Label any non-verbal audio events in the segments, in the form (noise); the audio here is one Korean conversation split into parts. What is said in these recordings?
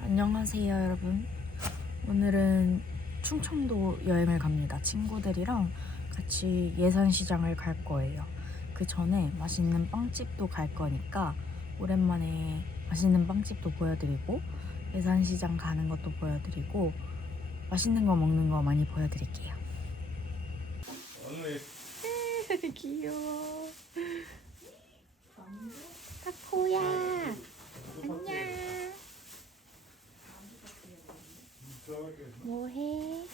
안녕하세요, 여러분. 오늘은 충청도 여행을 갑니다. 친구들이랑 같이 예산시장을 갈 거예요. 그 전에 맛있는 빵집도 갈 거니까 오랜만에 맛있는 빵집도 보여드리고 예산시장 가는 것도 보여드리고 맛있는 거 먹는 거 많이 보여드릴게요. (laughs) 귀여워. 타코야. 안녕. 뭐해?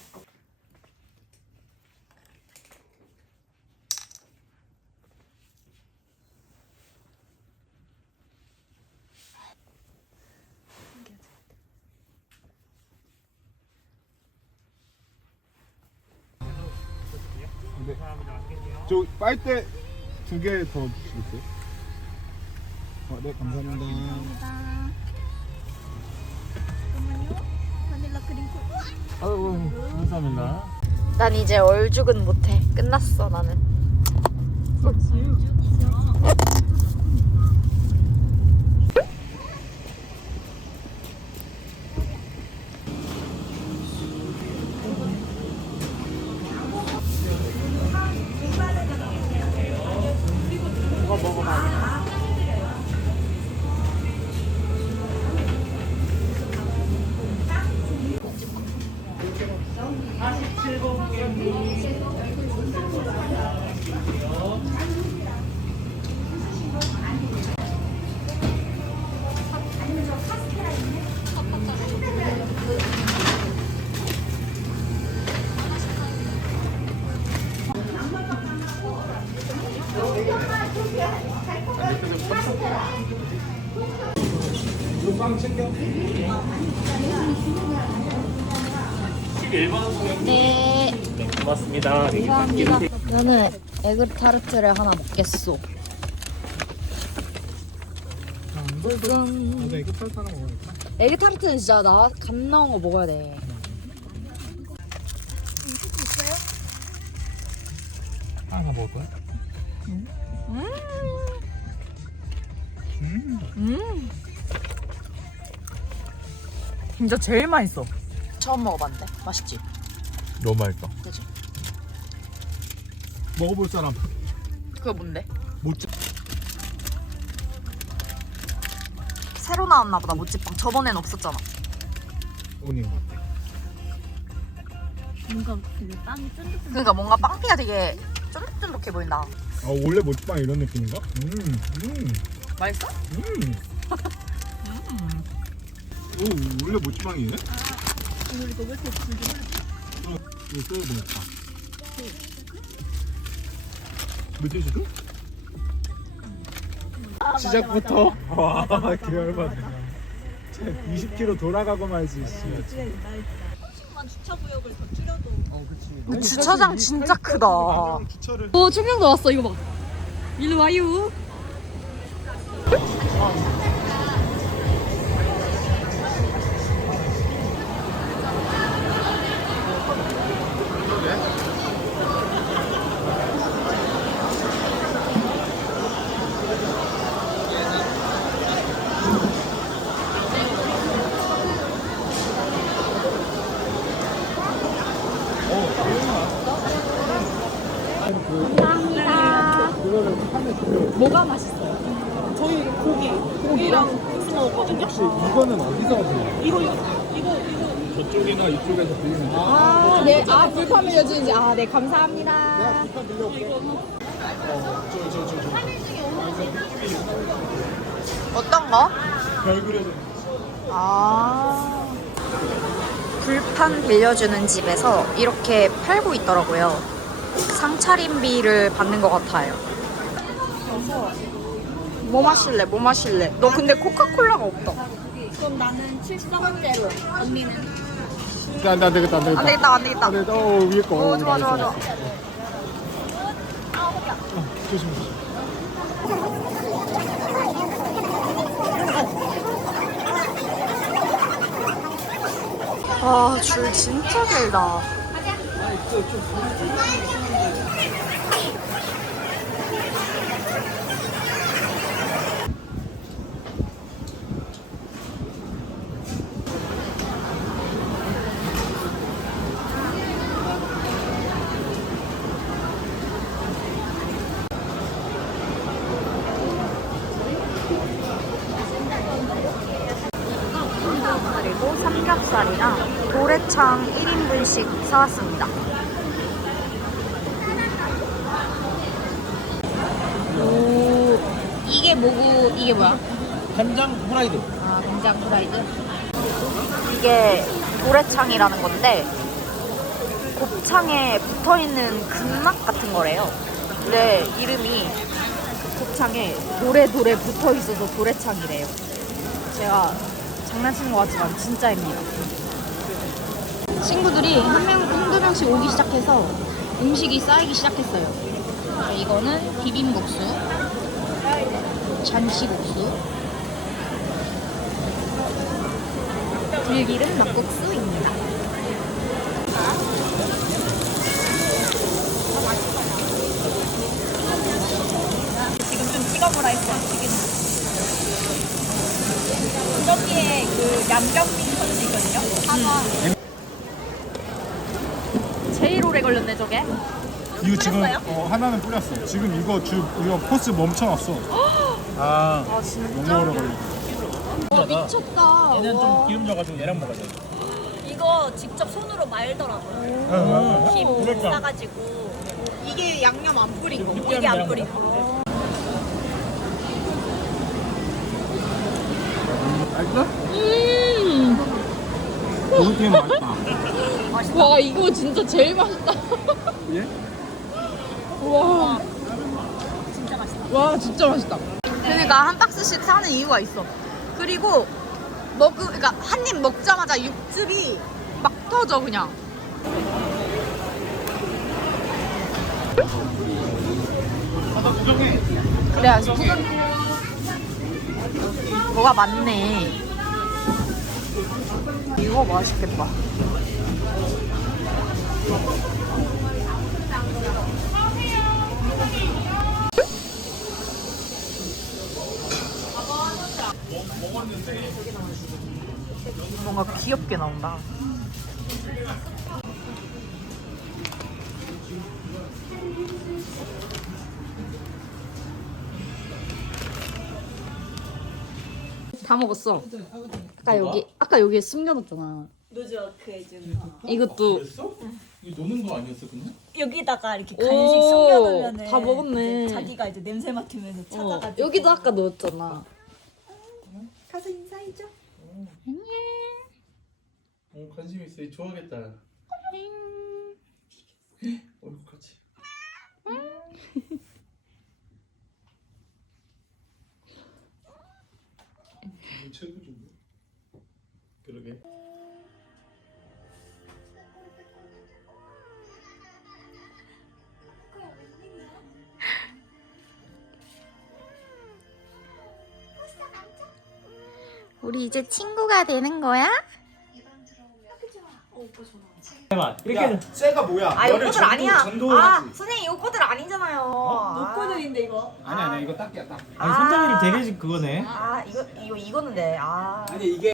네. 저 빨대 두 개 더 주시겠어요? 어, 네 감사합니다. 아유 감사합니다. 난 이제 얼죽은 못해. 끝났어 나는. 먹어봐. 빵 챙겨. 네. 고맙습니다. 감사합니다. 나는 에그 타르트를 하나 먹겠어. 아, 네 이거 하나 먹으니까. 에그 타르트는 진짜 나 감 나온 거 먹어야 돼. 하나 더 먹을 거야? 음. 음. 음. 진짜 제일 맛있어. 처음 먹어봤는데 맛있지? 너무 맛있다. 그지? 먹어볼 사람 그거 뭔데? 모찌. 새로 나왔나 보다 모찌빵. 저번엔 없었잖아. 오닌 것 같아. 뭔가 되게 빵이 쫀득쫀득 그러니까 뭔가 빵피가 되게 쫀득쫀득해 보인다. 아 원래 모찌빵 이런 느낌인가? 음, 음, 맛있어? 음. (laughs) 오 원래 모찌빵이네? 오늘 이거 왜 이렇게 질질 어, 이거 써야 되겠다. 메시지도? 시작부터 와 개열받네 20km 돌아가고 말지 만 주차 구역을 더 줄여도 어 주차장 진짜 크다. 주차를 오 청량도 왔어 이거 봐 일로 와 요 뭐가 맛있어요? 저희 고기 고기랑 국수 먹었거든요 혹시 이거는 어디서? 이거 이거 이거 이거 저쪽이나 이쪽에서 빌리는 거? 아, 네. 아, 불판 빌려주는지. 아, 네. 감사합니다. 내가 불판 빌려올게 어저저 저 저 어떤 거? 별 그려져 아. 불판 빌려주는 집에서 이렇게 팔고 있더라고요. 상차림비를 받는 것 같아요. 뭐 마실래? 뭐 마실래? 너 근데 코카콜라가 없다. 그럼 나는 7번째로. 언니는? 안, 안 되겠다 안 되겠다 안 되겠다, 안 되겠다. 안 되겠다 어 위에 거 오, 좋아, 좋아, 좋아. 어, 조심 조심 아, 줄 진짜 길다. 그리고 도래창 1인분씩 사왔습니다. 오, 이게 뭐고 이게 뭐야? 간장 후라이드. 아, 간장 프라이드. 이게 도래창이라는 건데 곱창에 붙어 있는 근막 같은 거래요. 근데 이름이 곱창에 도래도래 붙어 있어서 도래창이래요. 제가 장난치는 것 같지만 진짜입니다. 친구들이 한 명, 한두 명씩 오기 시작해서 음식이 쌓이기 시작했어요. 자, 이거는 비빔국수, 잔치국수, 들기름 막국수입니다. 지금 좀 찍어보라 했어, 튀기는. 저기에 그 양념빈 선수 있거든요? 사과. 제일 오래 걸렸네, 저게. 이거 지금 뿌렸어요? 어, 하나는 뿌렸어. 지금 이거 주 이거 코스 멈춰놨어. (gasps) 아, 아, 진짜? 너무 오래 걸려. 어, 미쳤다. 얘는 좀 기름져가지고 얘랑 먹어야 돼. 이거 직접 손으로 말더라고요. 김 그러니까. 싸가지고 이게 양념 안 뿌리고. 이게 안 뿌리고. 맛있어? 음. 너무 되게 맛있다. (laughs) 와 이거 진짜 제일 맛있다. 예? 와. 진짜 맛있다. 와 진짜 맛있다. 그러니까 한 박스씩 사는 이유가 있어. 그리고 먹 그러니까 한 입 먹자마자 육즙이 막 터져 그냥. 그래야지. 뭐가 많네. 이거 맛있겠다. 뭔가 귀엽게 나온다. 다 먹었어. 아까 여기 아까 여기에 숨겨놨잖아. 좀 이것도 이거 노는 거 아니었어, 그냥? 여기다가 이렇게 간식 오, 숨겨놓으면 다 먹었네. 자기가 이제 냄새 맡으면서 어, 찾아가지고 여기도 아까 넣었잖아. 가서 인사해줘. 어, 관심 있어. 좋아하겠다. 어이구, 그렇지. 이거 최고인데. 그러게. 우리 이제 친구가 되는 거야? 이렇게 쇠가 뭐야? 아, 요거들 전도- 아니야. 아, 하지. 선생님 요거들 아니잖아요. 목걸이인데 이거. 아니 아니 이거 딱이야 딱. 아니 손잡이를 되게 그거네. 아, 이거 이거 이거는데. 아. 아니 이게